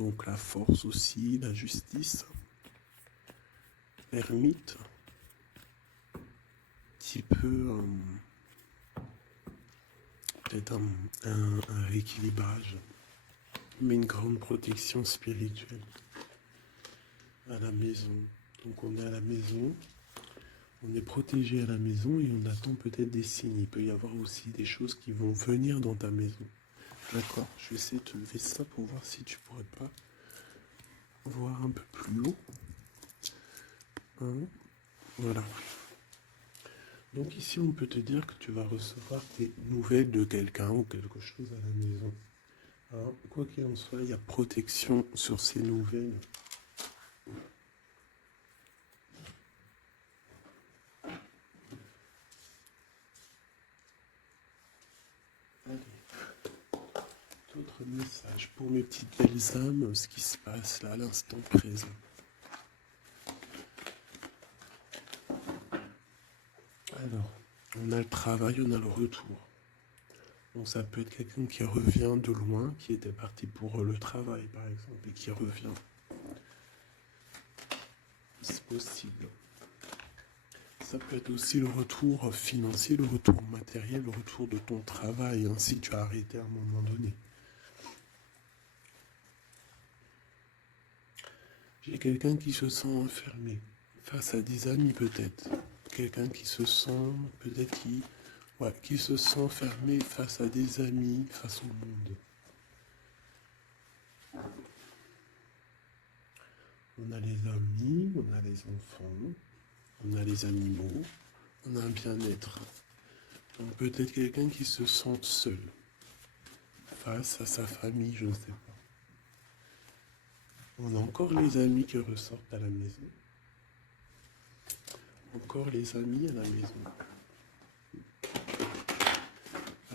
Donc la force aussi, la justice. L'ermite, qui peut peut-être un rééquilibrage, mais une grande protection spirituelle à la maison. Donc on est à la maison, on est protégé à la maison et on attend peut-être des signes. Il peut y avoir aussi des choses qui vont venir dans ta maison. D'accord, je vais essayer de te lever ça pour voir si tu pourrais pas voir un peu plus haut. Hein, voilà. Donc ici, on peut te dire que tu vas recevoir des nouvelles de quelqu'un ou quelque chose à la maison. Alors, quoi qu'il en soit, il y a protection sur ces nouvelles. Allez, d'autres messages pour mes petites belles âmes, ce qui se passe là à l'instant présent. Alors, on a le travail, on a le retour. Donc ça peut être quelqu'un qui revient de loin, qui était parti pour le travail par exemple, et qui revient. C'est possible. Ça peut être aussi le retour financier, le retour matériel, le retour de ton travail, hein, si tu as arrêté à un moment donné. J'ai quelqu'un qui se sent enfermé face à des amis peut-être. Quelqu'un qui se sent peut-être qui se sent fermé face à des amis, face au monde. On a les amis, on a les enfants, on a les animaux, on a un bien-être. Donc peut-être quelqu'un qui se sent seul face à sa famille, je ne sais pas. On a encore les amis qui ressortent à la maison. Encore les amis à la maison.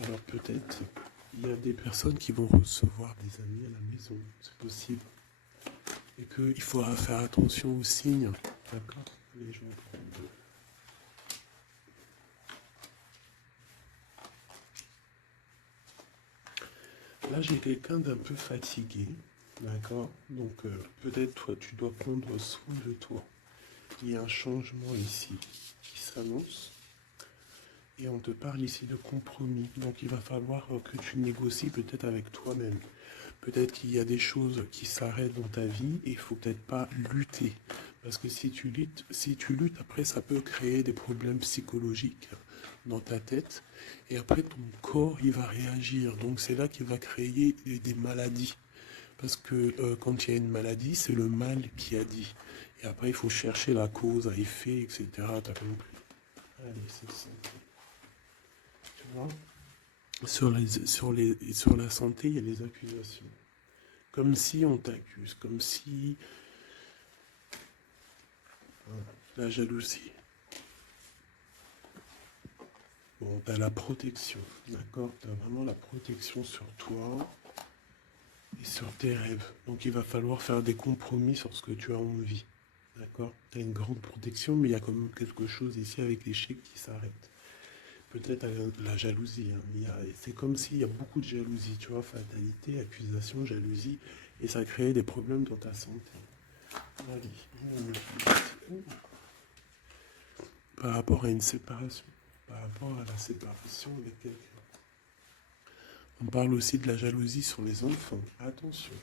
Alors peut-être il y a des personnes qui vont recevoir des amis à la maison, c'est possible. Et qu'il faudra faire attention aux signes, d'accord, que les gens prennent. Là, j'ai quelqu'un d'un peu fatigué, d'accord. Donc peut-être toi, tu dois prendre soin de toi. Il y a un changement ici qui s'annonce. Et on te parle ici de compromis. Donc il va falloir que tu négocies peut-être avec toi-même. Peut-être qu'il y a des choses qui s'arrêtent dans ta vie et il faut peut-être pas lutter. Parce que si tu luttes, après ça peut créer des problèmes psychologiques dans ta tête. Et après ton corps, il va réagir. Donc c'est là qu'il va créer des maladies. Parce que quand il y a une maladie, c'est le mal qui a dit. Et après, il faut chercher la cause à effet, etc. T'as compris? Allez, c'est ça. Tu vois? Sur la santé, il y a les accusations. Comme si on t'accuse, comme si... La jalousie. Bon, t'as la protection, d'accord? T'as vraiment la protection sur toi et sur tes rêves. Donc il va falloir faire des compromis sur ce que tu as envie, d'accord? T'as une grande protection, mais il y a quand même quelque chose ici avec l'échec qui s'arrête. Peut-être la jalousie. Hein. C'est comme s'il y a beaucoup de jalousie, tu vois, fatalité, accusation, jalousie, et ça crée des problèmes dans ta santé. Allez. Par rapport à une séparation, par rapport à la séparation avec quelqu'un. On parle aussi de la jalousie sur les enfants. Attention.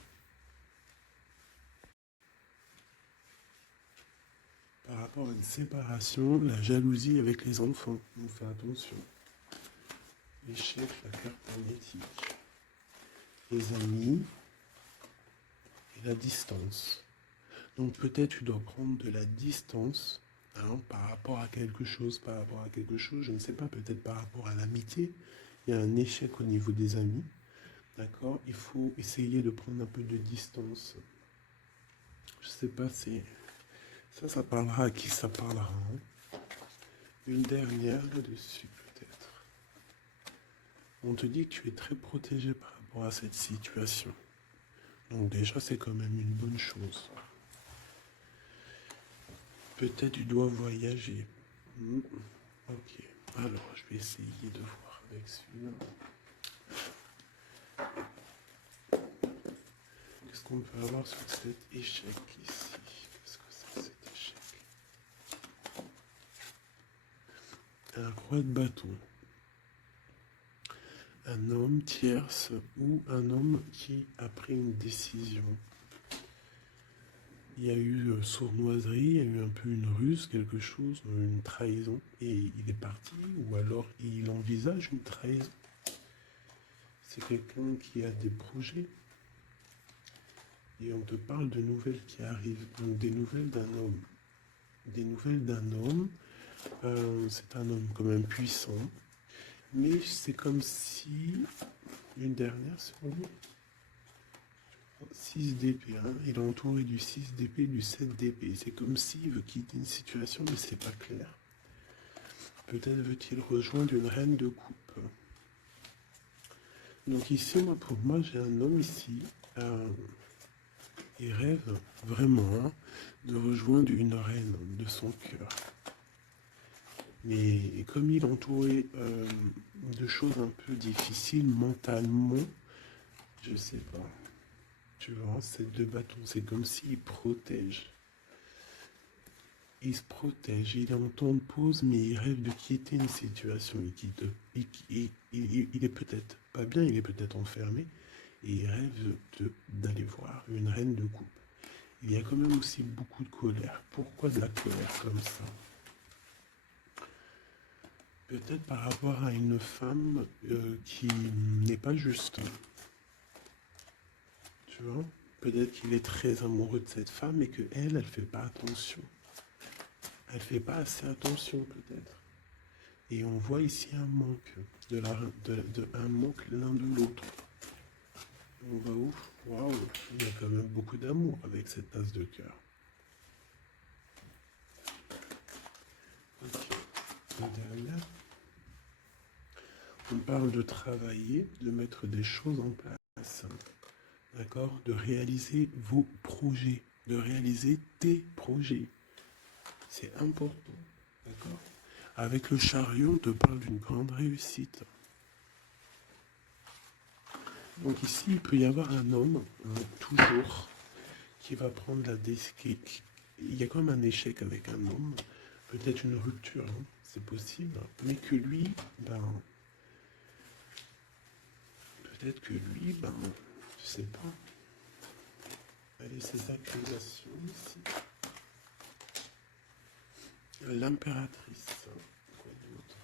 Par rapport à une séparation, la jalousie avec les enfants. On fait attention. L'échec, la carte magnétique. Les amis et la distance. Donc peut-être tu dois prendre de la distance par rapport à quelque chose, je ne sais pas, peut-être par rapport à l'amitié. Il y a un échec au niveau des amis. D'accord? Il faut essayer de prendre un peu de distance. Je sais pas si... Ça parlera à qui ça parlera. Hein? Une dernière là-dessus, peut-être. On te dit que tu es très protégé par rapport à cette situation. Donc déjà, c'est quand même une bonne chose. Peut-être tu dois voyager. Ok. Alors, je vais essayer de voir avec celui-là. qu'on peut avoir sur cet échec ici? Qu'est-ce que c'est que cet échec? Un roi de bâton. Un homme tierce ou un homme qui a pris une décision. Il y a eu sournoiserie, il y a eu un peu une ruse, quelque chose, une trahison, et il est parti, ou alors il envisage une trahison. C'est quelqu'un qui a des projets, et on te parle de nouvelles qui arrivent, donc des nouvelles d'un homme. Des nouvelles d'un homme, c'est un homme quand même puissant, mais c'est comme si, une dernière sur lui, 6 d'épée, hein. Il est entouré du 6 d'épée, du 7 d'épée. C'est comme s'il veut quitter une situation, mais c'est pas clair. Peut-être veut-il rejoindre une reine de coupe. Donc ici, moi, pour moi, j'ai un homme ici. Il rêve vraiment hein, de rejoindre une reine de son cœur. Mais comme il est entouré de choses un peu difficiles mentalement, je sais pas. Tu vois, ces deux bâtons, c'est comme s'il protège. Il se protège, il est en temps de pause, mais il rêve de quitter une situation. Il est peut-être pas bien, il est peut-être enfermé, et il rêve d'aller voir une reine de coupe. Il y a quand même aussi beaucoup de colère. Pourquoi de la colère comme ça? Peut-être par rapport à une femme qui n'est pas juste. Tu vois? Peut-être qu'il est très amoureux de cette femme et qu'elle, elle fait pas attention. Elle fait pas assez attention peut-être. Et on voit ici un manque, un manque l'un de l'autre. On va où? Waouh, il y a quand même beaucoup d'amour avec cette tasse de cœur. Ok. Et derrière, on parle de travailler, de mettre des choses en place. D'accord? De réaliser vos projets, de réaliser tes projets. C'est important. D'accord? Avec le chariot, on te parle d'une grande réussite. Donc ici, il peut y avoir un homme, toujours, qui va prendre la décision. Il y a comme un échec avec un homme, peut-être une rupture, hein, c'est possible, mais que lui, peut-être que lui, je sais pas. Allez, ces accusations ici. L'impératrice. Quoi d'autre?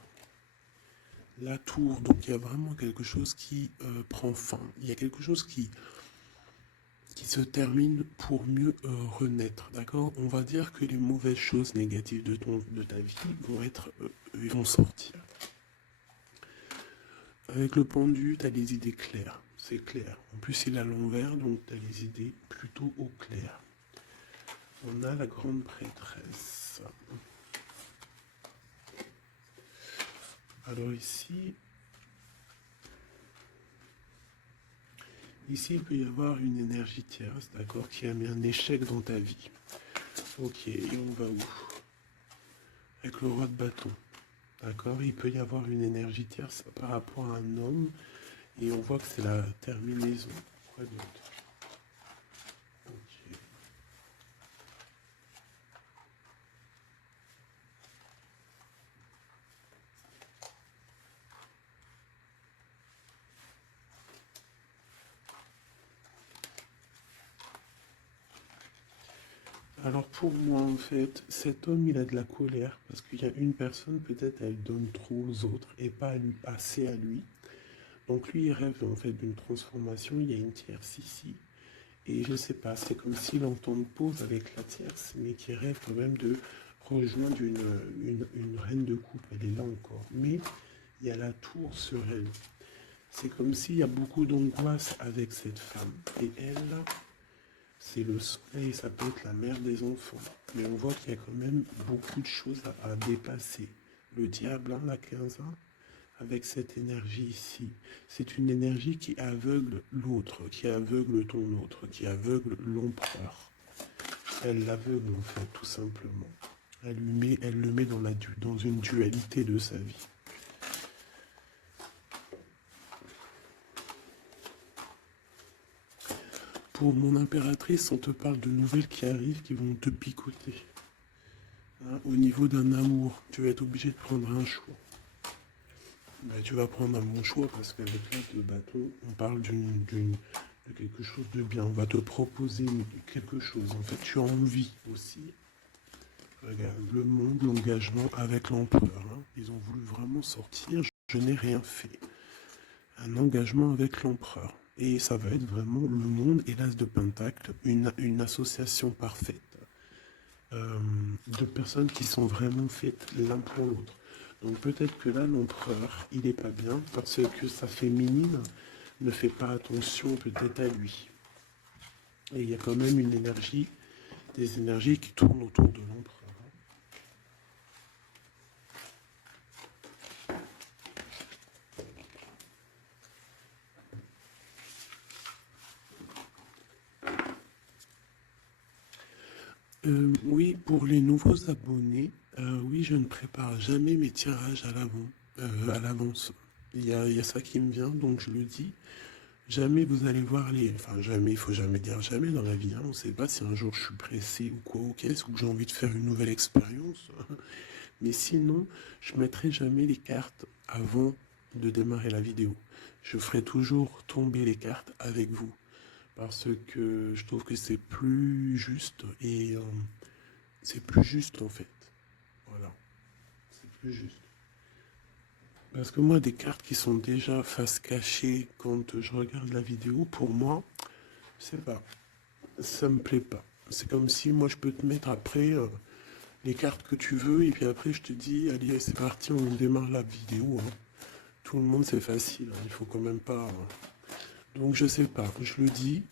La tour. Donc il y a vraiment quelque chose qui prend fin. Il y a quelque chose qui se termine pour mieux renaître. D'accord? On va dire que les mauvaises choses négatives de ta vie vont sortir. Avec le pendu, tu as les idées claires. C'est clair. En plus, il est à l'envers, donc tu as les idées plutôt au clair. On a la grande prêtresse. Alors ici, il peut y avoir une énergie tierce, d'accord, qui a mis un échec dans ta vie. Ok, et on va où? Avec le roi de bâton. D'accord, il peut y avoir une énergie tierce par rapport à un homme, et on voit que c'est la terminaison. Quoi d'autre? Ok. Alors pour moi, en fait, cet homme, il a de la colère, parce qu'il y a une personne, peut-être, elle donne trop aux autres, et pas assez à lui. Donc lui, il rêve en fait d'une transformation, il y a une tierce ici. Et je sais pas, c'est comme s'il entend une pause avec la tierce, mais qui rêve quand même de rejoindre une reine de coupe. Elle est là encore. Mais il y a la tour sur elle. C'est comme s'il y a beaucoup d'angoisse avec cette femme. Et elle, c'est le soleil, ça peut être la mère des enfants. Mais on voit qu'il y a quand même beaucoup de choses à dépasser. Le diable, hein, la 15 ans, avec cette énergie ici. C'est une énergie qui aveugle l'autre, qui aveugle ton autre, qui aveugle l'empereur. Elle l'aveugle en fait, tout simplement. Elle le met dans une dualité de sa vie. pour mon impératrice, on te parle de nouvelles qui arrivent qui vont te picoter. Hein, au niveau d'un amour, tu vas être obligé de prendre un choix. Ben, tu vas prendre un bon choix parce qu'avec là de bâton, on parle de quelque chose de bien. On va te proposer quelque chose. En fait, tu as envie aussi. Regarde, le monde, l'engagement avec l'empereur. Hein. Ils ont voulu vraiment sortir. Je n'ai rien fait. Un engagement avec l'empereur. Et ça va être vraiment le monde et l'as de Pentacle, une association parfaite de personnes qui sont vraiment faites l'un pour l'autre. Donc peut-être que là, l'empereur, il n'est pas bien parce que sa féminine ne fait pas attention peut-être à lui. Et il y a quand même une énergie, des énergies qui tournent autour de l'empereur. Oui, pour les nouveaux abonnés, oui, je ne prépare jamais mes tirages à l'avance. Il y a ça qui me vient, donc je le dis. Jamais vous allez voir les... Enfin, jamais, il faut jamais dire jamais dans la vie. Hein. On ne sait pas si un jour je suis pressé ou quoi, ou qu'est-ce, ou que j'ai envie de faire une nouvelle expérience. Mais sinon, je ne mettrai jamais les cartes avant de démarrer la vidéo. Je ferai toujours tomber les cartes avec vous. Parce que je trouve que c'est plus juste et c'est plus juste en fait. Voilà, c'est plus juste. Parce que moi, des cartes qui sont déjà face cachée quand je regarde la vidéo, pour moi, je sais pas, ça me plaît pas. C'est comme si moi je peux te mettre après les cartes que tu veux et puis après je te dis, allez, c'est parti, on démarre la vidéo. Hein. Tout le monde, c'est facile, hein, il faut quand même pas. Donc je sais pas, je le dis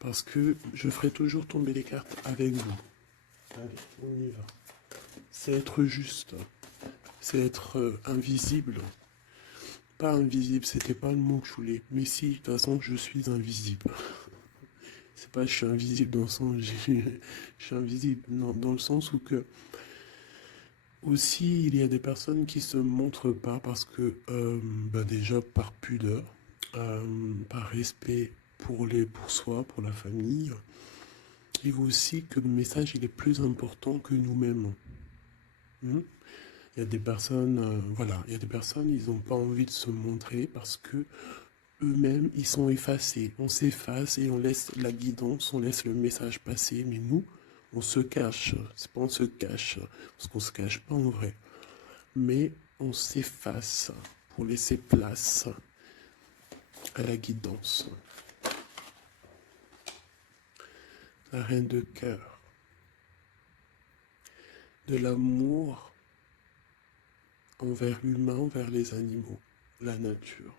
parce que je ferai toujours tomber les cartes avec vous. Allez, on y va. C'est être juste, c'est être invisible. Pas invisible, c'était pas le mot que je voulais. Mais si, de toute façon, je suis invisible. C'est pas je suis invisible dans le sens, je suis invisible dans le sens où que aussi il y a des personnes qui se montrent pas parce que déjà par pudeur, par respect pour soi, pour la famille, et aussi que le message il est plus important que nous-mêmes. Il y a des personnes, voilà, il y a des personnes, ils n'ont pas envie de se montrer parce que eux-mêmes, ils sont effacés. On s'efface et on laisse la guidance, on laisse le message passer. Mais nous, on se cache. C'est pas on se cache, parce qu'on se cache pas en vrai. Mais on s'efface pour laisser place à la guidance. La reine de cœur. De l'amour envers l'humain, envers les animaux, la nature.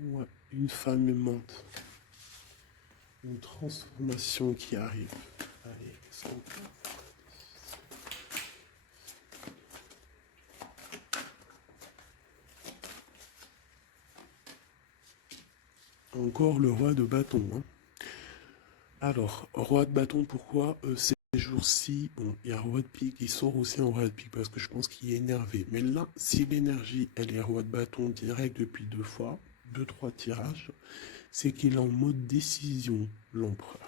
Ouais, une femme aimante. Une transformation qui arrive. Allez, qu'est-ce qu'on fait ? Encore le roi de bâton. Hein. Alors, roi de bâton, pourquoi ces jours-ci, bon, il y a roi de pique, il sort aussi en roi de pique parce que je pense qu'il est énervé. Mais là, si l'énergie, elle est roi de bâton direct depuis 2 fois, 2, 3 tirages, c'est qu'il est en mode décision, l'empereur.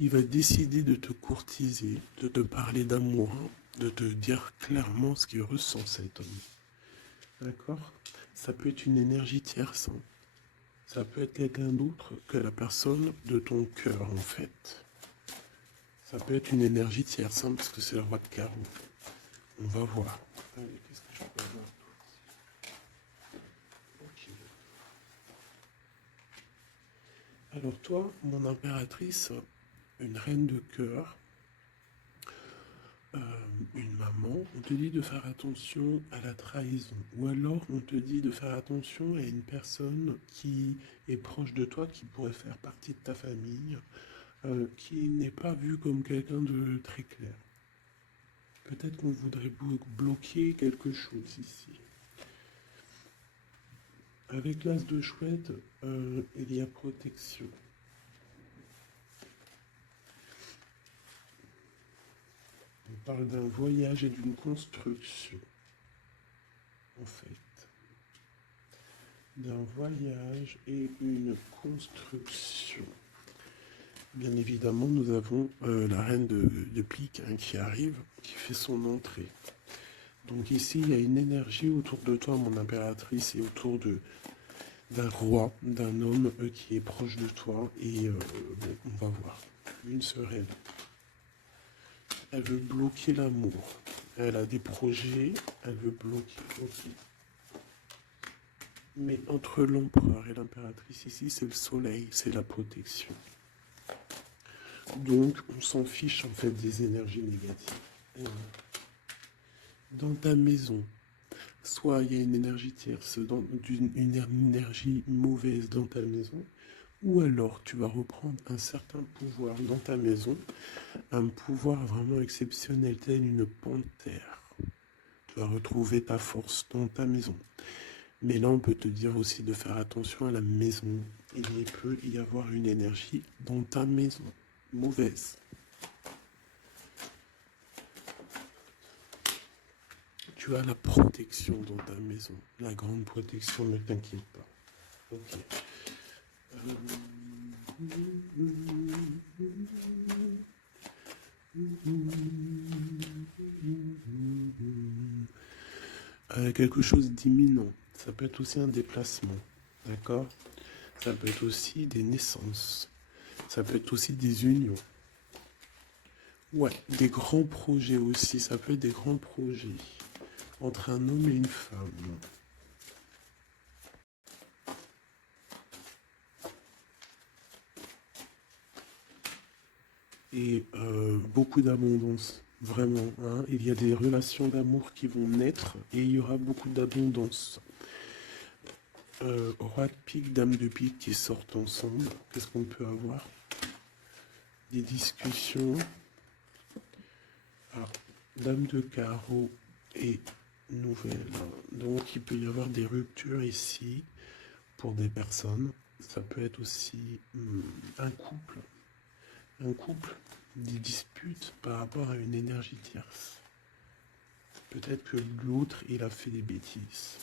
Il va décider de te courtiser, de te parler d'amour, hein, de te dire clairement ce qu'il ressent cet homme. D'accord? Ça peut être une énergie tierce. Hein. Ça peut être quelqu'un d'autre que la personne de ton cœur, en fait. Ça peut être une énergie tierce, hein, parce que c'est le roi de carreau. On va voir. Allez, qu'est-ce que je peux avoir? Ok. Alors toi, mon impératrice, une reine de cœur, une maman, on te dit de faire attention à la trahison. Ou alors on te dit de faire attention à une personne qui est proche de toi, qui pourrait faire partie de ta famille, qui n'est pas vue comme quelqu'un de très clair. Peut-être qu'on voudrait bloquer quelque chose ici. Avec l'as de chouette, il y a protection. On parle d'un voyage et d'une construction, en fait. d'un voyage et une construction. Bien évidemment, nous avons la reine de pique hein, qui arrive, qui fait son entrée. Donc ici, il y a une énergie autour de toi, mon impératrice, et autour d'un roi, d'un homme qui est proche de toi. Et bon, on va voir. Une sereine. Elle veut bloquer l'amour. Elle a des projets, elle veut bloquer. Ok. Mais entre l'empereur et l'impératrice, ici, c'est le soleil, c'est la protection. Donc, on s'en fiche, en fait, des énergies négatives. Dans ta maison, soit il y a une énergie tierce, une énergie mauvaise dans ta maison, ou alors tu vas reprendre un certain pouvoir dans ta maison, un pouvoir vraiment exceptionnel, tel une panthère. Tu vas retrouver ta force dans ta maison. Mais là, on peut te dire aussi de faire attention à la maison. Il peut y avoir une énergie dans ta maison, mauvaise. Tu as la protection dans ta maison. La grande protection, ne t'inquiète pas. Ok. Quelque chose d'imminent. Ça peut être aussi un déplacement. D'accord? Ça peut être aussi des naissances. Ça peut être aussi des unions. Ouais, des grands projets aussi. Ça peut être des grands projets entre un homme et une femme. Et beaucoup d'abondance, vraiment. Hein. Il y a des relations d'amour qui vont naître et il y aura beaucoup d'abondance. Roi de pique, dame de pique qui sortent ensemble. Qu'est-ce qu'on peut avoir? Des discussions. Alors, dame de carreau et nouvelle. Donc, il peut y avoir des ruptures ici pour des personnes. Ça peut être aussi un couple. Un couple, des disputes par rapport à une énergie tierce. Peut-être que l'autre, il a fait des bêtises.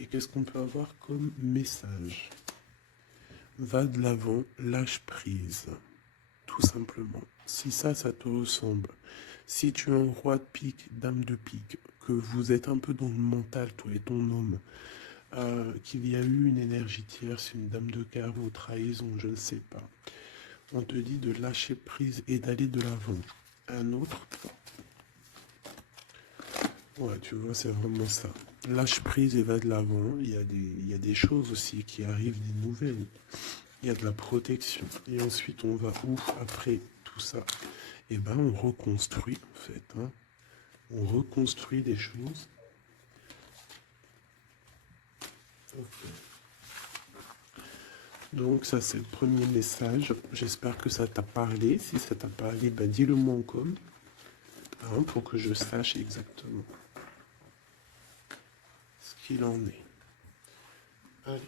Et qu'est-ce qu'on peut avoir comme message? Va de l'avant, lâche prise. Tout simplement. Si ça te ressemble, si tu es un roi de pique, dame de pique, que vous êtes un peu dans le mental, toi et ton homme, qu'il y a eu une énergie tierce, une dame de carreau, trahison, je ne sais pas. On te dit de lâcher prise et d'aller de l'avant. Un autre, ouais, tu vois, c'est vraiment ça. Lâche prise et va de l'avant. Il y a des choses aussi qui arrivent, des nouvelles. Il y a de la protection. Et ensuite, on va où après tout ça? Eh ben, on reconstruit, en fait. Hein. On reconstruit des choses. Okay. Donc, ça, c'est le premier message. J'espère que ça t'a parlé. Si ça t'a parlé, ben, dis-le moi en com. Hein, pour que je sache exactement ce qu'il en est. Allez.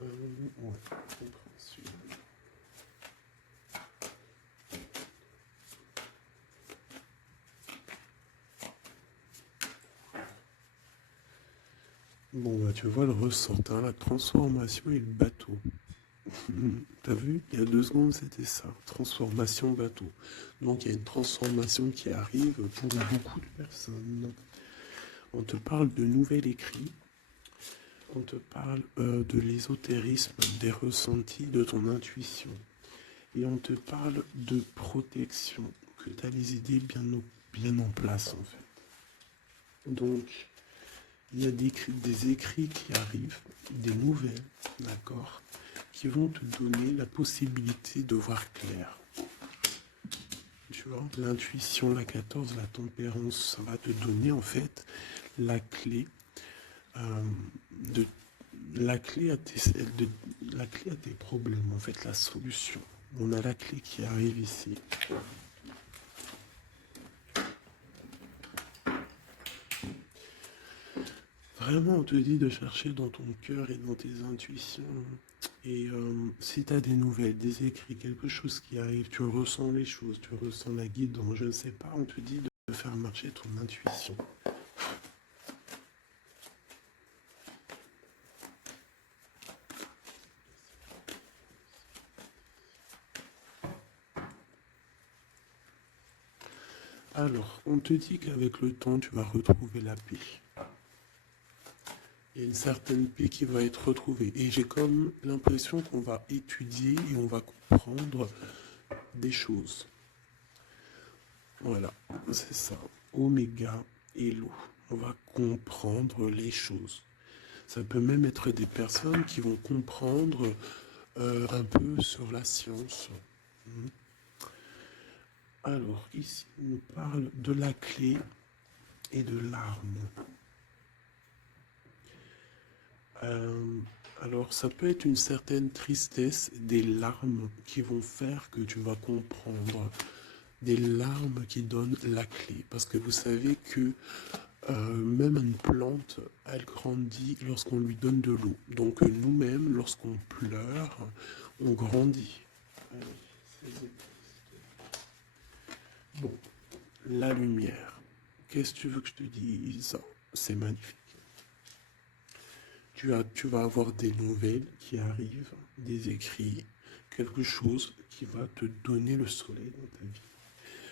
Ouais, compréhension. Bon, bah, tu vois le ressort, hein, la transformation et le bateau. T'as vu? Il y a 2 secondes, c'était ça. Transformation bateau. Donc, il y a une transformation qui arrive pour beaucoup de personnes. On te parle de nouvel écrit. On te parle de l'ésotérisme, des ressentis, de ton intuition. Et on te parle de protection, que tu as les idées bien en place, en fait. Donc, il y a des écrits qui arrivent, des nouvelles, d'accord, qui vont te donner la possibilité de voir clair. Tu vois, l'intuition, la 14, la tempérance, ça va te donner en fait la clé la clé à tes problèmes, en fait, la solution. On a la clé qui arrive ici. Vraiment, on te dit de chercher dans ton cœur et dans tes intuitions. Et si tu as des nouvelles, des écrits, quelque chose qui arrive, tu ressens les choses, tu ressens la guidance, je ne sais pas, on te dit de faire marcher ton intuition. Alors, on te dit qu'avec le temps, tu vas retrouver la paix. Il y a une certaine paix qui va être retrouvée. Et j'ai comme l'impression qu'on va étudier et on va comprendre des choses. Voilà, c'est ça. Oméga et l'eau. On va comprendre les choses. Ça peut même être des personnes qui vont comprendre un peu sur la science. Alors, ici, on nous parle de la clé et de l'arme. Alors, ça peut être une certaine tristesse, des larmes qui vont faire que tu vas comprendre, des larmes qui donnent la clé. Parce que vous savez que même une plante, elle grandit lorsqu'on lui donne de l'eau. Donc nous-mêmes, lorsqu'on pleure, on grandit. Bon, la lumière. Qu'est-ce que tu veux que je te dise? C'est magnifique. Tu vas avoir des nouvelles qui arrivent, des écrits, quelque chose qui va te donner le soleil dans ta vie.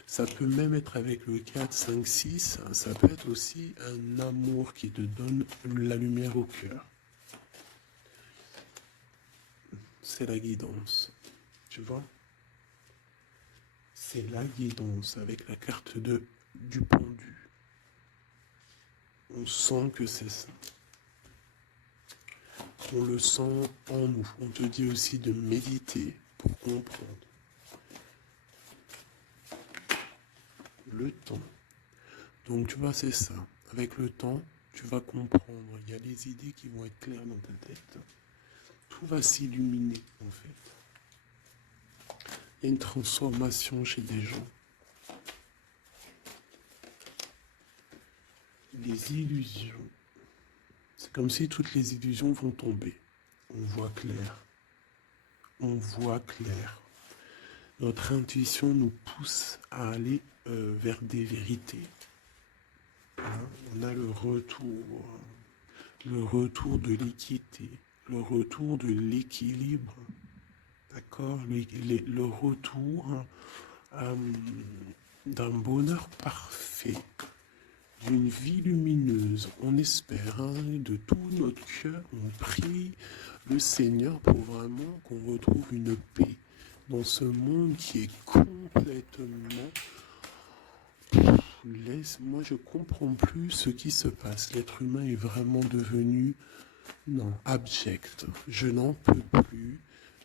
Ça peut même être avec le 4, 5, 6, ça peut être aussi un amour qui te donne la lumière au cœur. C'est la guidance, tu vois? C'est la guidance avec la carte du pendu. On sent que c'est ça. On le sent en nous. On te dit aussi de méditer pour comprendre. Le temps. Donc tu vois, c'est ça. Avec le temps, tu vas comprendre. Il y a des idées qui vont être claires dans ta tête. Tout va s'illuminer, en fait. Il y a une transformation chez des gens. Les illusions. C'est comme si toutes les illusions vont tomber. On voit clair. On voit clair. Notre intuition nous pousse à aller vers des vérités. On a le retour de l'équité, le retour de l'équilibre, d'accord, le retour d'un bonheur parfait, d'une vie lumineuse. On espère, hein, de tout notre cœur, on prie le Seigneur pour vraiment qu'on retrouve une paix dans ce monde qui est complètement... Moi, je comprends plus ce qui se passe. L'être humain est vraiment devenu, non, abject. Je n'en peux plus.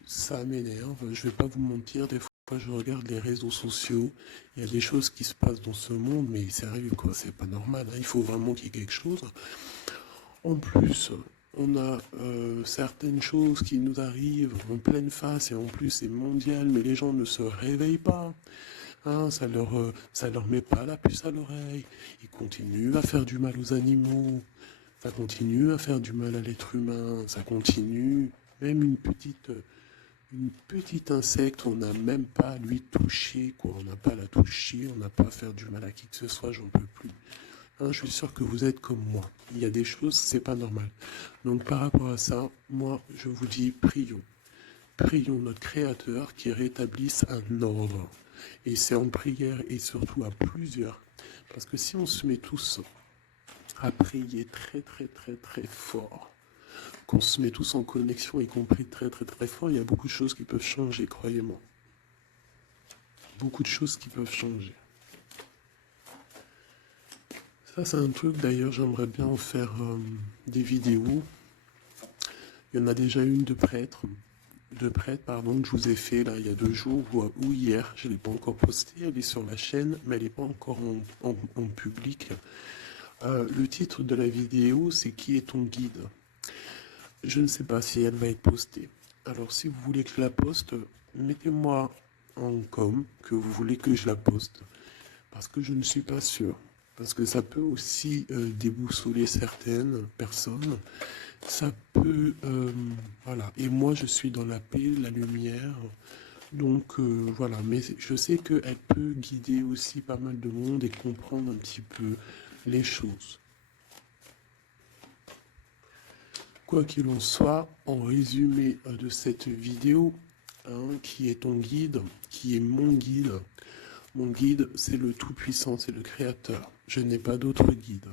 Ça m'énerve. Je vais pas vous mentir. Des fois, je regarde les réseaux sociaux. Il y a des choses qui se passent dans ce monde, mais sérieux, quoi. C'est pas normal. Hein. Il faut vraiment qu'il y ait quelque chose. En plus, on a certaines choses qui nous arrivent en pleine face et en plus c'est mondial, mais les gens ne se réveillent pas. Hein, ça leur met pas la puce à l'oreille. Ils continuent à faire du mal aux animaux. Ça continue à faire du mal à l'être humain. Ça continue. Même une petite insecte, on n'a même pas à lui toucher, quoi. On n'a pas à la toucher, on n'a pas à faire du mal à qui que ce soit, j'en peux plus. Hein, je suis sûr que vous êtes comme moi. Il y a des choses, c'est pas normal. Donc par rapport à ça, moi, je vous dis, prions. Prions notre Créateur qui rétablisse un ordre. Et c'est en prière et surtout à plusieurs. Parce que si on se met tous à prier très très très très fort, qu'on se met tous en connexion et qu'on prie très très très fort, il y a beaucoup de choses qui peuvent changer, croyez-moi. Beaucoup de choses qui peuvent changer. Ça c'est un truc d'ailleurs, j'aimerais bien en faire des vidéos. Il y en a déjà une de prêtre, que je vous ai fait là il y a 2 jours ou hier. Je ne l'ai pas encore postée, elle est sur la chaîne, mais elle n'est pas encore en public. Le titre de la vidéo, c'est Qui est ton guide? Je ne sais pas si elle va être postée. Alors si vous voulez que je la poste, mettez-moi en com que vous voulez que je la poste. Parce que je ne suis pas sûr. Parce que ça peut aussi déboussoler certaines personnes. Ça peut... voilà. Et moi, je suis dans la paix, la lumière. Donc, voilà. Mais je sais qu'elle peut guider aussi pas mal de monde et comprendre un petit peu les choses. Quoi qu'il en soit, en résumé de cette vidéo, hein, qui est ton guide, qui est mon guide, Mon guide, c'est le Tout-Puissant, c'est le Créateur. Je n'ai pas d'autre guide.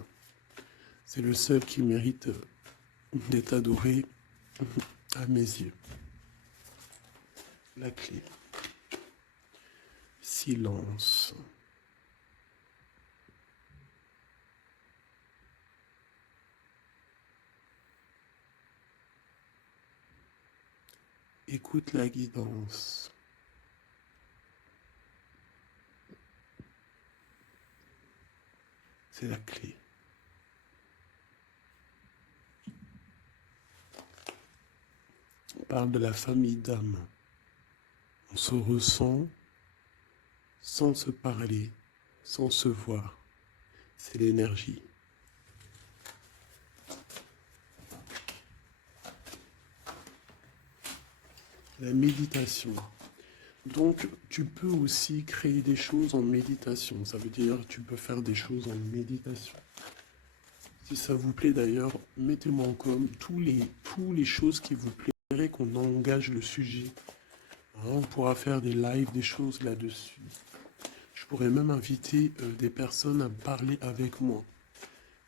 C'est le seul qui mérite d'être adoré à mes yeux. La clé. Silence. Écoute la guidance. C'est la clé. On parle de la famille d'âme. On se ressent sans se parler, sans se voir. C'est l'énergie. La méditation. Donc, tu peux aussi créer des choses en méditation. Ça veut dire que tu peux faire des choses en méditation. Si ça vous plaît d'ailleurs, mettez-moi en com tous les choses qui vous plairaient qu'on engage le sujet. Hein, on pourra faire des lives, des choses là-dessus. Je pourrais même inviter des personnes à parler avec moi.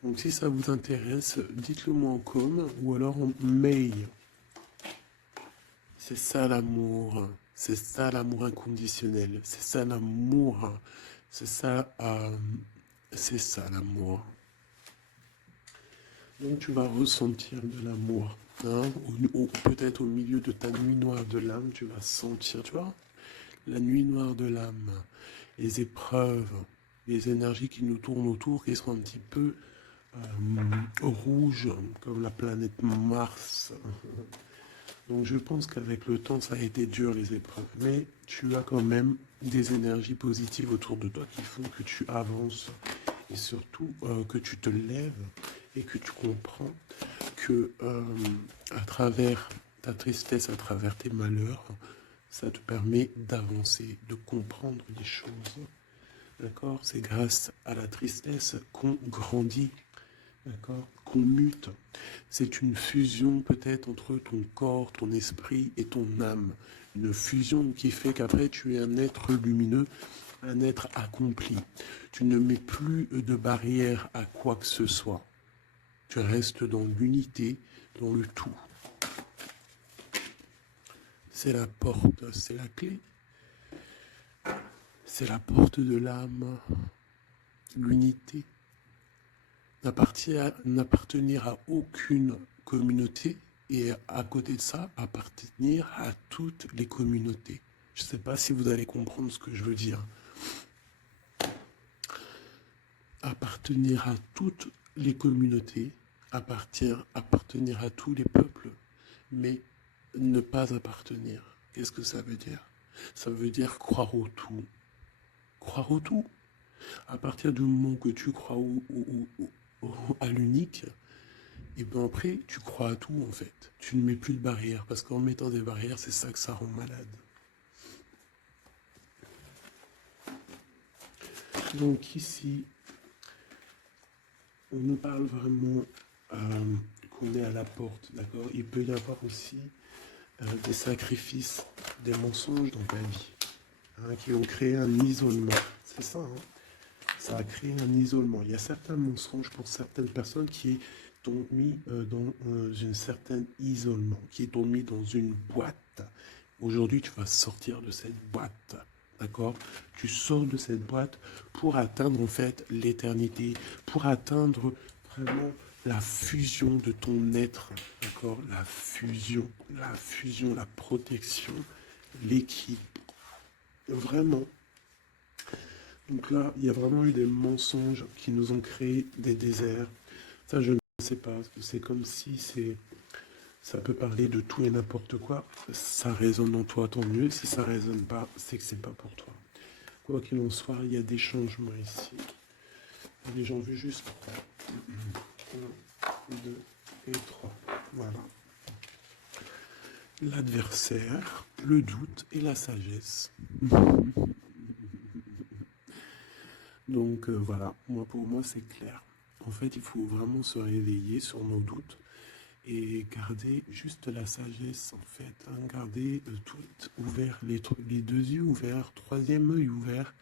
Donc si ça vous intéresse, dites-le moi en com ou alors en mail. C'est ça l'amour. C'est ça l'amour inconditionnel. C'est ça l'amour. C'est ça l'amour. Donc tu vas ressentir de l'amour. Hein, peut-être au milieu de ta nuit noire de l'âme, tu vas sentir, tu vois, la nuit noire de l'âme, les épreuves, les énergies qui nous tournent autour, qui sont un petit peu rouges, comme la planète Mars. Donc je pense qu'avec le temps, ça a été dur les épreuves. Mais tu as quand même des énergies positives autour de toi qui font que tu avances et surtout que tu te lèves et que tu comprends que à travers ta tristesse, à travers tes malheurs, ça te permet d'avancer, de comprendre les choses. D'accord? C'est grâce à la tristesse qu'on grandit. D'accord? Qu'on mute. C'est une fusion peut-être entre ton corps, ton esprit et ton âme. Une fusion qui fait qu'après tu es un être lumineux, un être accompli. Tu ne mets plus de barrière à quoi que ce soit. Tu restes dans l'unité, dans le tout. C'est la porte, c'est la clé. C'est la porte de l'âme, l'unité. N'appartenir à aucune communauté et à côté de ça, appartenir à toutes les communautés. Je ne sais pas si vous allez comprendre ce que je veux dire. Appartenir à toutes les communautés, appartenir à tous les peuples, mais ne pas appartenir. Qu'est-ce que ça veut dire? Ça veut dire croire au tout. Croire au tout. À partir du moment que tu crois à l'unique, et bien après, tu crois à tout en fait. Tu ne mets plus de barrières, parce qu'en mettant des barrières, c'est ça que ça rend malade. Donc ici, on nous parle vraiment qu'on est à la porte, d'accord? Il peut y avoir aussi des sacrifices, des mensonges dans ta vie, hein, qui ont créé un isolement. C'est ça, hein? Ça a créé un isolement. Il y a certains mensonges pour certaines personnes qui t'ont mis dans un certain isolement, qui t'ont mis dans une boîte. Aujourd'hui, tu vas sortir de cette boîte, d'accord? Tu sors de cette boîte pour atteindre en fait l'éternité, pour atteindre vraiment la fusion de ton être, d'accord? La fusion, la protection, l'équilibre. Vraiment. Donc là, il y a vraiment eu des mensonges qui nous ont créé des déserts. Ça, je ne sais pas. C'est comme si ça peut parler de tout et n'importe quoi. Ça résonne en toi, tant mieux. Si ça ne résonne pas, c'est que c'est pas pour toi. Quoi qu'il en soit, il y a des changements ici. Allez, j'en veux juste 3. 1, 2 et 3. Voilà. L'adversaire, le doute et la sagesse. Donc voilà, pour moi c'est clair. En fait, il faut vraiment se réveiller sur nos doutes et garder juste la sagesse en fait. Hein, garder tout ouvert, les deux yeux ouverts, troisième œil ouvert,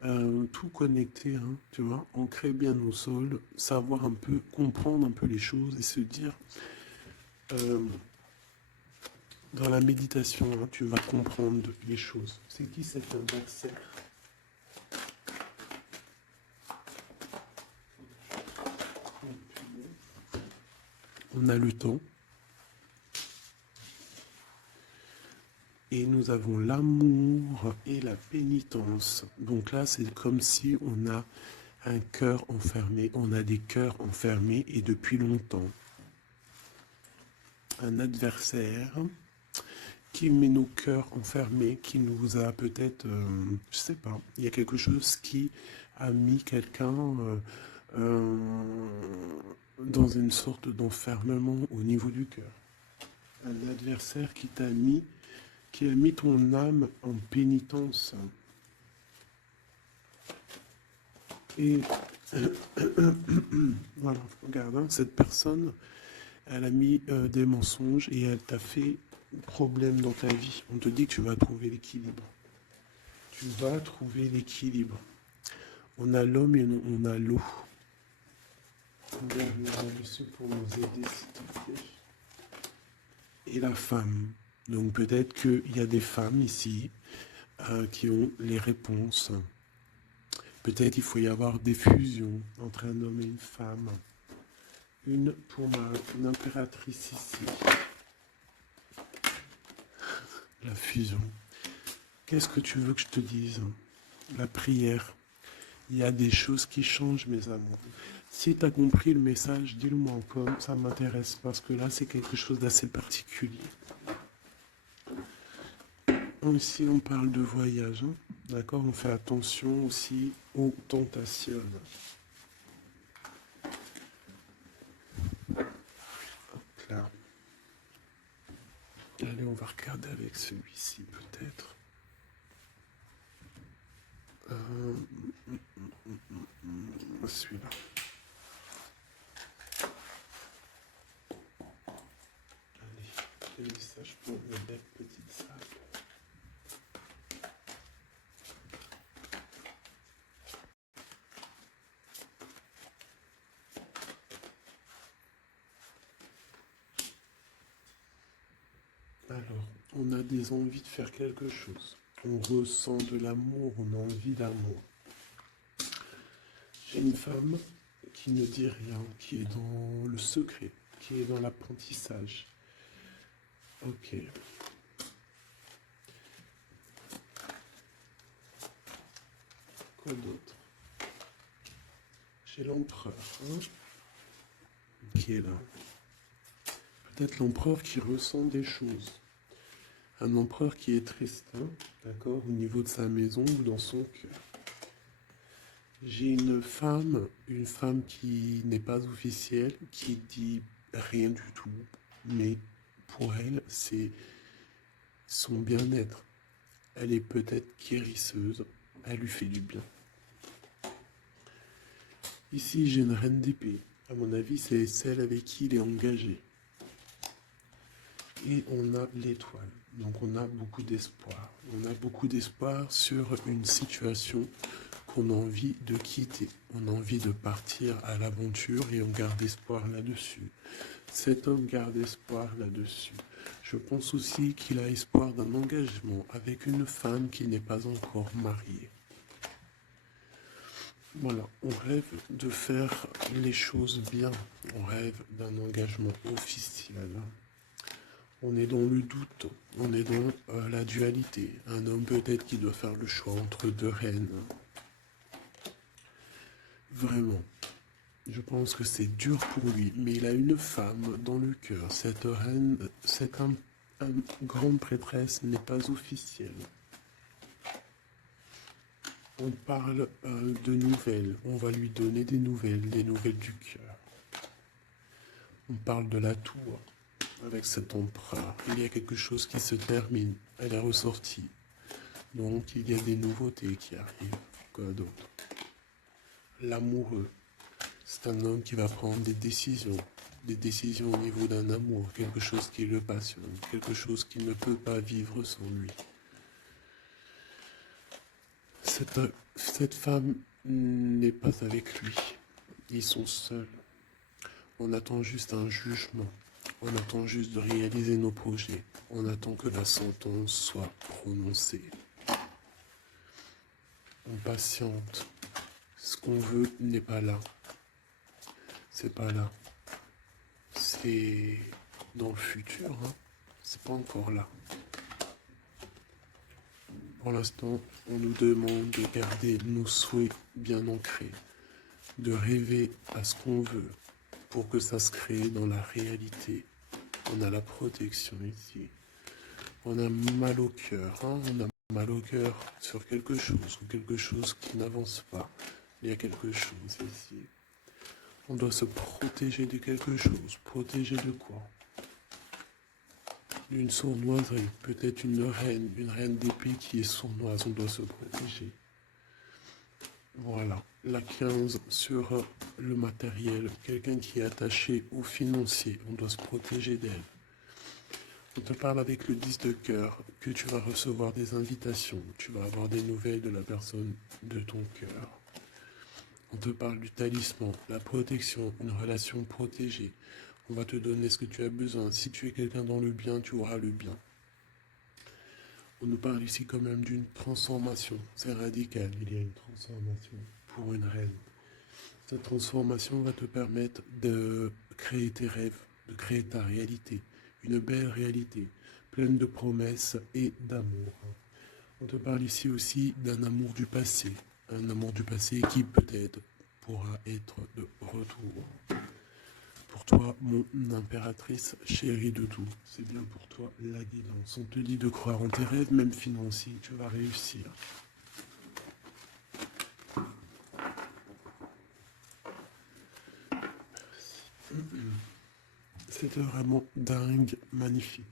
tout connecté, hein, tu vois, ancrer bien nos sols, savoir un peu, comprendre un peu les choses et se dire, euh, dans la méditation, hein, tu vas comprendre les choses. C'est qui cet adversaire? On a le temps. Et nous avons l'amour et la pénitence. Donc là, c'est comme si on a un cœur enfermé. On a des cœurs enfermés et depuis longtemps. Un adversaire qui met nos cœurs enfermés, qui nous a peut-être, je sais pas, il y a quelque chose qui a mis quelqu'un dans une sorte d'enfermement au niveau du cœur. Un adversaire qui a mis ton âme en pénitence. Et voilà, regarde, hein, cette personne, elle a mis des mensonges et elle t'a fait problème dans ta vie. On te dit que tu vas trouver l'équilibre. Tu vas trouver l'équilibre. On a l'homme et on a l'eau. Pour nous aider, s'il te plaît. Et la femme. Donc peut-être qu'il y a des femmes ici qui ont les réponses. Peut-être il faut y avoir des fusions entre un homme et une femme. Une impératrice ici. La fusion. Qu'est-ce que tu veux que je te dise? La prière. Il y a des choses qui changent, mes amours. Si tu as compris le message, dis-le-moi encore, ça m'intéresse parce que là, c'est quelque chose d'assez particulier. Ici, on parle de voyage, hein. D'accord? On fait attention aussi aux tentations. Là. Allez, on va regarder avec celui-ci, peut-être. Celui-là. Allez, quel message pour une belle petite salle. Alors, on a des envies de faire quelque chose. On ressent de l'amour, on a envie d'amour. J'ai une femme qui ne dit rien, qui est dans le secret, qui est dans l'apprentissage. Ok. Quoi d'autre? J'ai l'empereur, hein, qui est là. Peut-être l'empereur qui ressent des choses. Un empereur qui est triste, hein, d'accord, au niveau de sa maison ou dans son cœur. J'ai une femme qui n'est pas officielle, qui dit rien du tout, mais pour elle, c'est son bien-être. Elle est peut-être guérisseuse, elle lui fait du bien. Ici, j'ai une reine d'épée. À mon avis, c'est celle avec qui il est engagé. Et on a l'étoile. Donc on a beaucoup d'espoir. On a beaucoup d'espoir sur une situation qu'on a envie de quitter. On a envie de partir à l'aventure et on garde espoir là-dessus. Cet homme garde espoir là-dessus. Je pense aussi qu'il a espoir d'un engagement avec une femme qui n'est pas encore mariée. Voilà, on rêve de faire les choses bien. On rêve d'un engagement officiel. On est dans le doute, on est dans la dualité. Un homme peut-être qui doit faire le choix entre deux reines. Vraiment, je pense que c'est dur pour lui, mais il a une femme dans le cœur. Cette reine, cette grande prêtresse n'est pas officielle. On parle de nouvelles, on va lui donner des nouvelles du cœur. On parle de la tour. Avec cet empereur, il y a quelque chose qui se termine, elle est ressortie. Donc il y a des nouveautés qui arrivent. Quoi d'autre? L'amoureux, c'est un homme qui va prendre des décisions au niveau d'un amour, quelque chose qui le passionne, quelque chose qu'il ne peut pas vivre sans lui. cette femme n'est pas avec lui. Ils sont seuls. On attend juste un jugement. On attend juste de réaliser nos projets. On attend que la sentence soit prononcée. On patiente. Ce qu'on veut n'est pas là. C'est pas là. C'est dans le futur, hein. C'est pas encore là. Pour l'instant, on nous demande de garder nos souhaits bien ancrés, de rêver à ce qu'on veut pour que ça se crée dans la réalité. On a la protection ici. On a mal au cœur, hein. On a mal au cœur sur quelque chose ou quelque chose qui n'avance pas. Il y a quelque chose ici. On doit se protéger de quelque chose. Protéger de quoi? D'une sournoiserie, peut-être une reine d'épée qui est sournoise, on doit se protéger. Voilà, la 15 sur le matériel, quelqu'un qui est attaché au financier, on doit se protéger d'elle. On te parle avec le 10 de cœur, que tu vas recevoir des invitations, tu vas avoir des nouvelles de la personne de ton cœur. On te parle du talisman, la protection, une relation protégée. On va te donner ce que tu as besoin. Si tu es quelqu'un dans le bien, tu auras le bien. On nous parle ici quand même d'une transformation. C'est radical, il y a une transformation pour une reine. Cette transformation va te permettre de créer tes rêves, de créer ta réalité. Une belle réalité, pleine de promesses et d'amour. On te parle ici aussi d'un amour du passé. Un amour du passé qui peut-être pourra être de retour. Pour toi, mon impératrice chérie de tout, c'est bien pour toi la guidance. On te dit de croire en tes rêves, même financiers, tu vas réussir. C'était vraiment dingue, magnifique.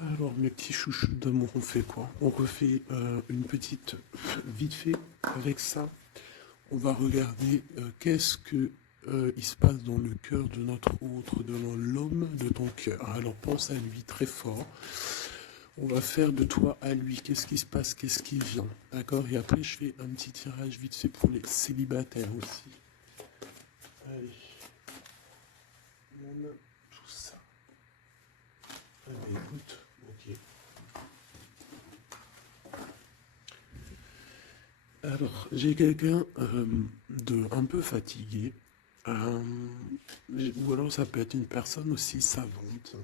Alors, mes petits chouchous d'amour, on fait quoi? On refait une petite vite fait avec ça. On va regarder qu'est-ce que il se passe dans le cœur de notre autre, dans l'homme de ton cœur. Alors, pense à lui très fort. On va faire de toi à lui. Qu'est-ce qui se passe? Qu'est-ce qui vient? D'accord? Et après, je fais un petit tirage vite fait pour les célibataires aussi. Allez. On a tout ça. Allez, écoute. Ok. Alors, j'ai quelqu'un de un peu fatigué. Ou alors ça peut être une personne aussi savante.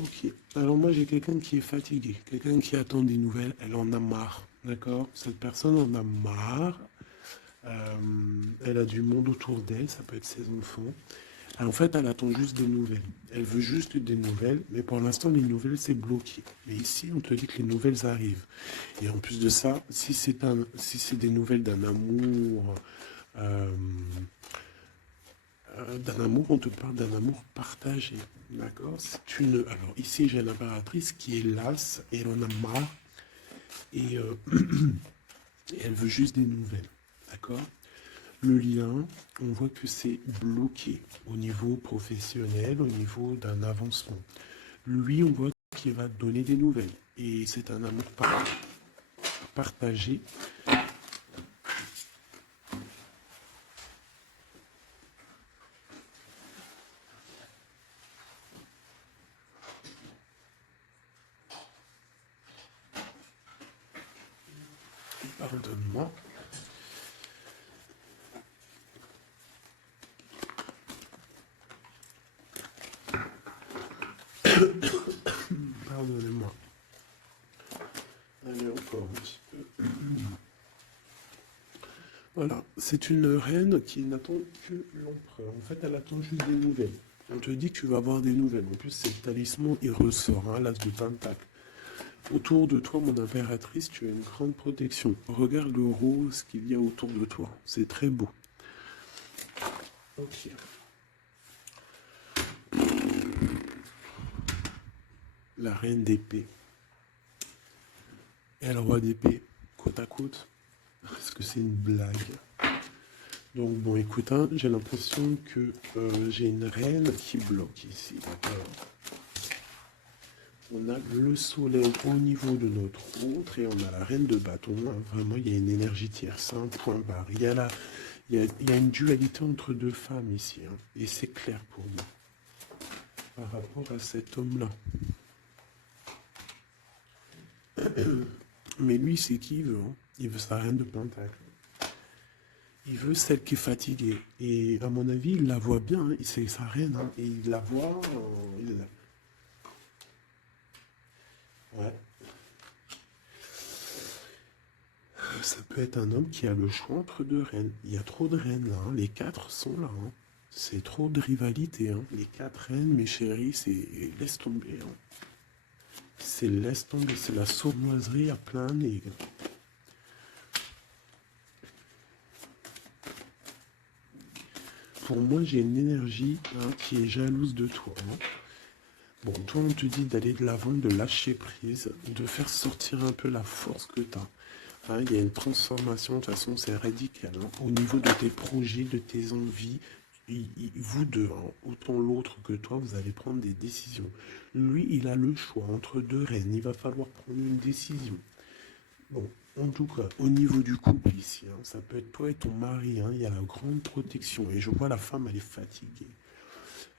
Ok. Alors moi j'ai quelqu'un qui est fatigué, quelqu'un qui attend des nouvelles, elle en a marre. D'accord? Cette personne en a marre. Elle a du monde autour d'elle, ça peut être ses enfants. En fait, elle attend juste des nouvelles. Elle veut juste des nouvelles, mais pour l'instant, les nouvelles, c'est bloqué. Mais ici, on te dit que les nouvelles arrivent. Et en plus de ça, si c'est des nouvelles euh, d'un amour, on te parle d'un amour partagé. D'accord? Alors ici, j'ai l'impératrice qui est lasse et elle en a marre. Et, et elle veut juste des nouvelles. D'accord? Le lien, on voit que c'est bloqué au niveau professionnel, au niveau d'un avancement. Lui, on voit qu'il va donner des nouvelles. Et c'est un amour partagé. Pardonne-moi. Pardonnez-moi. Allez, encore un petit peu. Voilà, c'est une reine qui n'attend que l'empereur. En fait, elle attend juste des nouvelles. On te dit que tu vas avoir des nouvelles. En plus, c'est le talisman, il ressort, hein, l'as de pentacle. Autour de toi, mon impératrice, tu as une grande protection. Regarde le rose qu'il y a autour de toi. C'est très beau. Ok. La reine d'épée et le roi d'épée, côte à côte. Est-ce que c'est une blague? Donc bon, écoute, hein, j'ai l'impression que j'ai une reine qui bloque ici, d'accord? On a le soleil au niveau de notre outre et on a la reine de bâton. Hein. Vraiment, il y a une énergie tierce, un point barre. Il y a une dualité entre deux femmes ici. Hein, et c'est clair pour moi par rapport à cet homme-là. Mais lui, c'est qui il veut. Hein. Il veut sa reine de pentacle. Il veut celle qui est fatiguée. Et à mon avis, il la voit bien. Hein. C'est sa reine. Hein. Et il la voit. Ouais. Ça peut être un homme qui a le choix entre deux reines. Il y a trop de reines là. Hein. Les quatre sont là. Hein. C'est trop de rivalité. Hein. Les quatre reines, mes chéris, c'est laisse tomber. Hein. C'est laisse tomber. C'est la sournoiserie à plein nez. Pour moi, j'ai une énergie hein, qui est jalouse de toi. Hein. Bon, toi, on te dit d'aller de l'avant, de lâcher prise, de faire sortir un peu la force que tu as. Hein, il y a une transformation, de toute façon, c'est radical. Hein, au niveau de tes projets, de tes envies, vous deux, hein, autant l'autre que toi, vous allez prendre des décisions. Lui, il a le choix entre deux reines. Il va falloir prendre une décision. Bon, en tout cas, au niveau du couple ici, hein, ça peut être toi et ton mari. Hein, il y a la grande protection. Et je vois la femme, elle est fatiguée.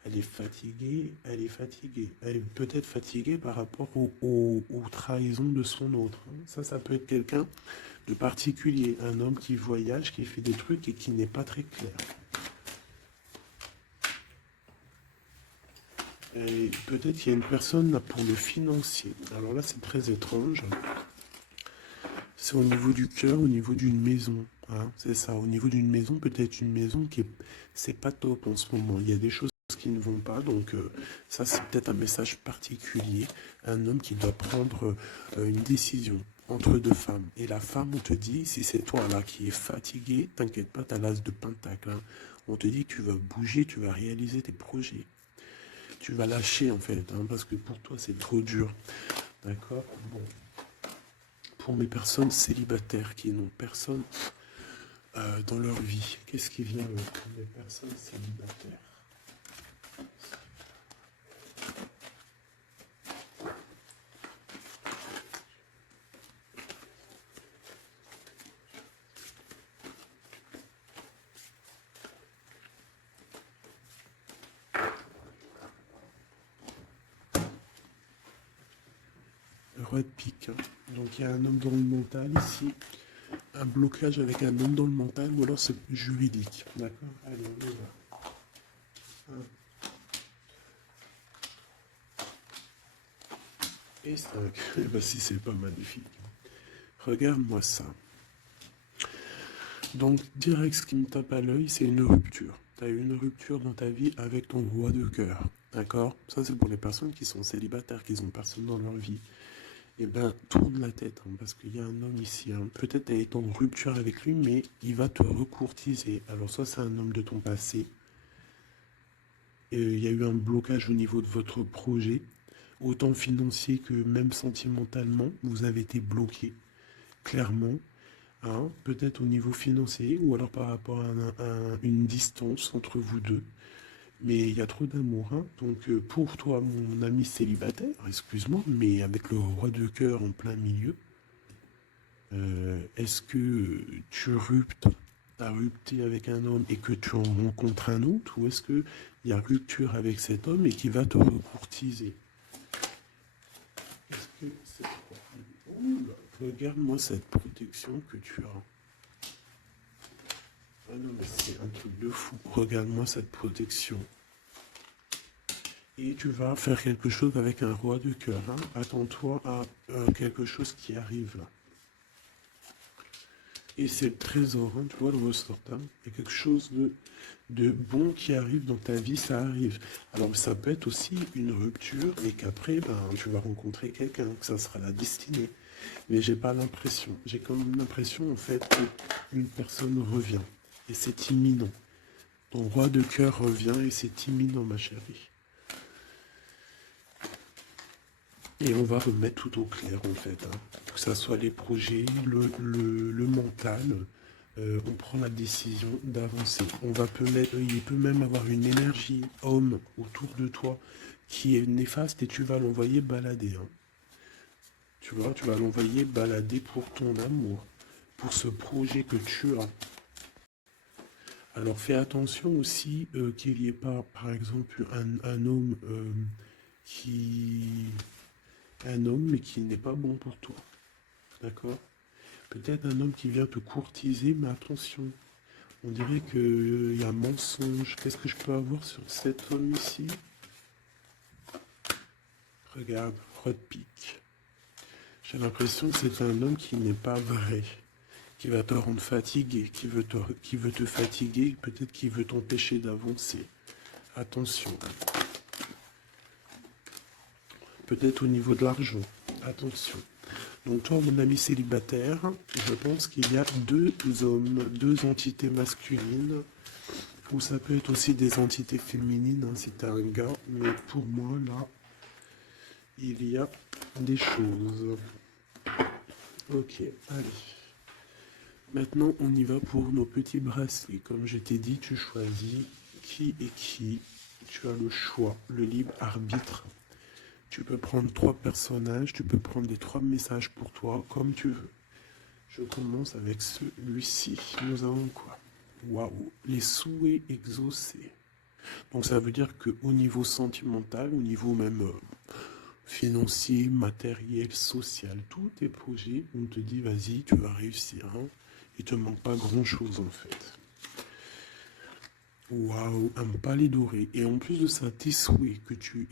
Elle est fatiguée, elle est fatiguée. Elle est peut-être fatiguée par rapport aux trahisons de son autre. Hein. Ça peut être quelqu'un de particulier. Un homme qui voyage, qui fait des trucs et qui n'est pas très clair. Et peut-être qu'il y a une personne là pour le financier. Alors là, c'est très étrange. C'est au niveau du cœur, au niveau d'une maison. Hein, c'est ça, au niveau d'une maison, peut-être une maison qui est... C'est pas top en ce moment. Il y a des choses qui ne vont pas, donc ça c'est peut-être un message particulier. Un homme qui doit prendre une décision entre deux femmes. Et la femme, on te dit, si c'est toi là qui es fatigué, t'inquiète pas, t'as l'as de pentacle. Hein. On te dit que tu vas bouger, tu vas réaliser tes projets. Tu vas lâcher en fait, hein, parce que pour toi c'est trop dur. D'accord? Bon. Pour mes personnes célibataires qui n'ont personne dans leur vie, qu'est-ce qui vient pour les personnes célibataires? Le roi de pique. Hein. Donc il y a un homme dans le mental ici. Un blocage avec un homme dans le mental ou alors c'est juridique. D'accord? Allez, on y va. Et 5. Et bah si c'est pas magnifique. Regarde-moi ça. Donc direct ce qui me tape à l'œil, c'est une rupture. Tu as eu une rupture dans ta vie avec ton roi de cœur. D'accord? Ça c'est pour les personnes qui sont célibataires, qui n'ont personne dans leur vie. Eh ben, tourne la tête, hein, parce qu'il y a un homme ici. Hein. Peut-être elle est en rupture avec lui, mais il va te recourtiser. Alors, soit c'est un homme de ton passé, et il y a eu un blocage au niveau de votre projet, autant financier que même sentimentalement, vous avez été bloqué, clairement. Hein, peut-être au niveau financier, ou alors par rapport à une distance entre vous deux. Mais il y a trop d'amour. Hein. Donc pour toi, mon ami célibataire, excuse-moi, mais avec le roi de cœur en plein milieu, est-ce que tu ruptes, as rupté avec un homme et que tu en rencontres un autre, ou est-ce qu'il y a rupture avec cet homme et qui va te recourtiser? Est-ce que c'est... Ouh là, regarde-moi cette protection que tu as. Ah non, mais c'est un truc de fou. Regarde-moi cette protection. Et tu vas faire quelque chose avec un roi de cœur. Hein. Attends-toi à quelque chose qui arrive là. Et c'est le trésor, hein, tu vois le ressort. Hein. Il y a quelque chose de bon qui arrive dans ta vie, ça arrive. Alors ça peut être aussi une rupture et qu'après, ben, tu vas rencontrer quelqu'un, que ça sera la destinée. Mais j'ai pas l'impression. J'ai quand même l'impression en fait qu'une personne revient. Et c'est imminent. Ton roi de cœur revient et c'est imminent, ma chérie. Et on va remettre tout au clair en fait, hein. Que ça soit les projets, le mental, on prend la décision d'avancer. Il peut même avoir une énergie homme autour de toi qui est néfaste et tu vas l'envoyer balader, hein. Tu vois, tu vas l'envoyer balader pour ton amour, pour ce projet que tu as. Alors fais attention aussi qu'il n'y ait pas, par exemple, un homme qui... Un homme mais qui n'est pas bon pour toi. D'accord? Peut-être un homme qui vient te courtiser, mais attention. On dirait qu'il y a mensonge. Qu'est-ce que je peux avoir sur cet homme ici? Regarde, Rodpick. J'ai l'impression que c'est un homme qui n'est pas vrai, qui va te rendre fatigué, qui veut te fatiguer, peut-être qu'il veut t'empêcher d'avancer. Attention. Peut-être au niveau de l'argent. Attention. Donc toi, mon ami célibataire, je pense qu'il y a deux hommes, deux entités masculines, ou ça peut être aussi des entités féminines, hein, si t'es un gars, mais pour moi, là, il y a des choses. Ok, allez. Maintenant, on y va pour nos petits bracelets. Comme je t'ai dit, tu choisis qui est qui. Tu as le choix, le libre arbitre. Tu peux prendre 3 personnages, tu peux prendre les 3 messages pour toi, comme tu veux. Je commence avec celui-ci. Nous avons quoi? Waouh, les souhaits exaucés. Donc ça veut dire qu'au niveau sentimental, au niveau même financier, matériel, social, tous tes projets, on te dit vas-y, tu vas réussir, hein. Il te manque pas grand-chose en fait. Waouh, un palais doré. Et en plus de ça, tes souhaits que tu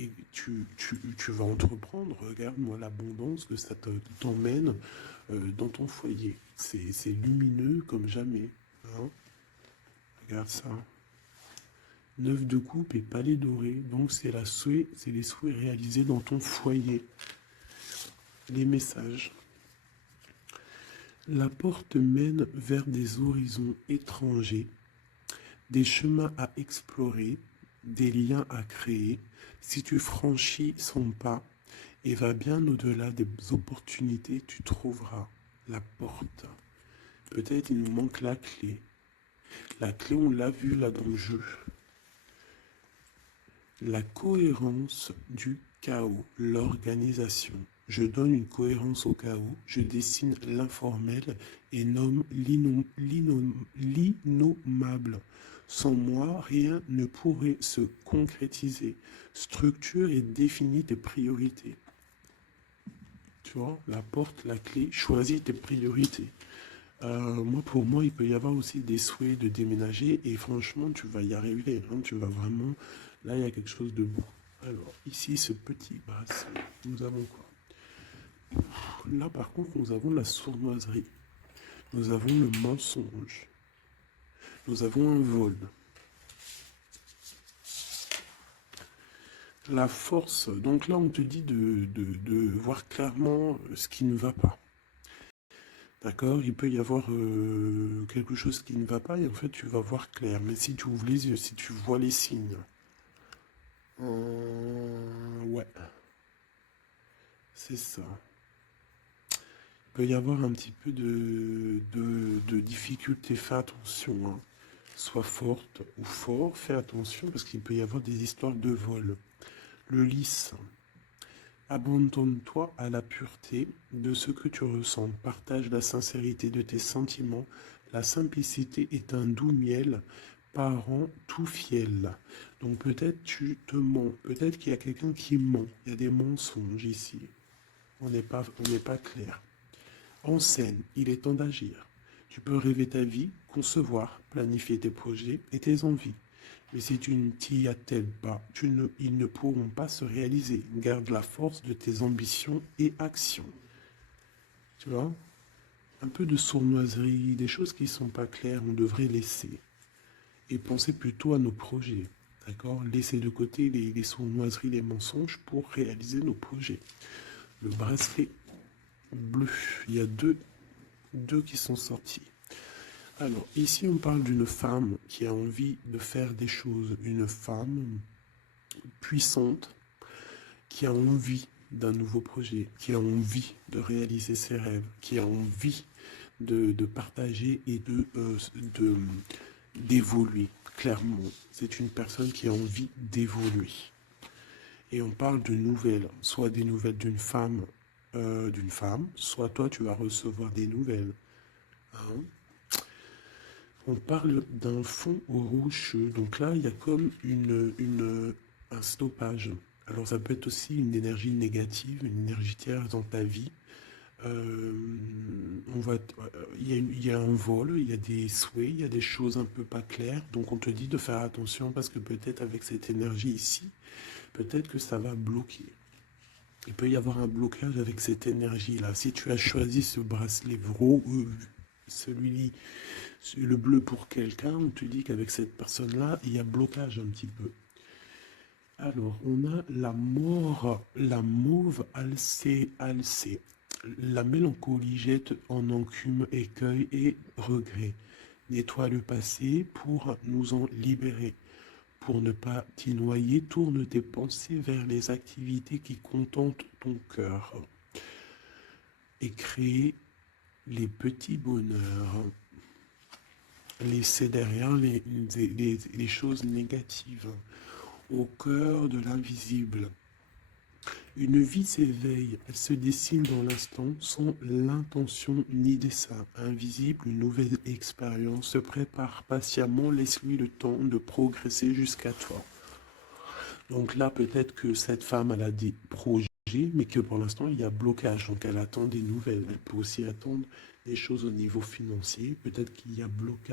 vas entreprendre, regarde-moi l'abondance que ça t'emmène dans ton foyer. C'est lumineux comme jamais, hein. Regarde ça. 9 de coupe et palais doré. Donc c'est les souhaits réalisés dans ton foyer. Les messages. La porte mène vers des horizons étrangers, des chemins à explorer, des liens à créer. Si tu franchis son pas et vas bien au-delà des opportunités, tu trouveras la porte. Peut-être il nous manque la clé. La clé, on l'a vu là dans le jeu. La cohérence du chaos, l'organisation. Je donne une cohérence au chaos, je dessine l'informel et nomme l'innommable. Sans moi, rien ne pourrait se concrétiser. Structure et définis tes priorités. Tu vois, la porte, la clé, choisis tes priorités. Pour moi, il peut y avoir aussi des souhaits de déménager et franchement, tu vas y arriver, hein, tu vas vraiment... Là, il y a quelque chose de beau. Alors, ici, ce petit bracelet, nous avons quoi? Là, par contre, nous avons la sournoiserie. Nous avons le mensonge. Nous avons un vol. La force. Donc là, on te dit de voir clairement ce qui ne va pas. D'accord? Il peut y avoir quelque chose qui ne va pas et en fait, tu vas voir clair. Mais si tu ouvres les yeux, si tu vois les signes... ouais, c'est ça. Il peut y avoir un petit peu de difficulté. Fais attention, hein. Sois forte ou fort, fais attention parce qu'il peut y avoir des histoires de vol. Le lys. Abandonne-toi à la pureté de ce que tu ressens. Partage la sincérité de tes sentiments. La simplicité est un doux miel, parent tout fiel. Donc peut-être tu te mens. Peut-être qu'il y a quelqu'un qui ment. Il y a des mensonges ici. On n'est pas clair. En scène, il est temps d'agir. Tu peux rêver ta vie, concevoir, planifier tes projets et tes envies. Mais si tu ne t'y attelles pas, ils ne pourront pas se réaliser. Garde la force de tes ambitions et actions. Tu vois? Un peu de sournoiserie, des choses qui ne sont pas claires, on devrait laisser. Et penser plutôt à nos projets. D'accord? Laisser de côté les sournoiseries, les mensonges pour réaliser nos projets. Le bracelet bleu, il y a deux qui sont sortis. Alors, ici, on parle d'une femme qui a envie de faire des choses. Une femme puissante qui a envie d'un nouveau projet, qui a envie de réaliser ses rêves, qui a envie de partager et d'évoluer. Clairement, c'est une personne qui a envie d'évoluer. Et on parle de nouvelles, soit des nouvelles d'une femme, soit toi tu vas recevoir des nouvelles. Hein. On parle d'un fond rocheux, donc là il y a comme un stoppage. Alors ça peut être aussi une énergie négative, une énergie tierce dans ta vie. Euh, il y a un vol, il y a des souhaits, il y a des choses un peu pas claires. Donc on te dit de faire attention parce que peut-être avec cette énergie ici, peut-être que ça va bloquer. Il peut y avoir un blocage avec cette énergie-là. Si tu as choisi ce bracelet celui le bleu pour quelqu'un, on te dit qu'avec cette personne-là, il y a blocage un petit peu. Alors, on a la mort, la mauve alcée. La mélancolie jette en enclume écueil et regret. Nettoie le passé pour nous en libérer. Pour ne pas t'y noyer, tourne tes pensées vers les activités qui contentent ton cœur et crée les petits bonheurs. Laisser derrière les choses négatives au cœur de l'invisible. Une vie s'éveille, elle se dessine dans l'instant sans l'intention ni dessein. Invisible, une nouvelle expérience se prépare patiemment, laisse-lui le temps de progresser jusqu'à toi. Donc là, peut-être que cette femme, elle a des projets, mais que pour l'instant, il y a blocage. Donc elle attend des nouvelles. Elle peut aussi attendre des choses au niveau financier. Peut-être qu'il y a blocage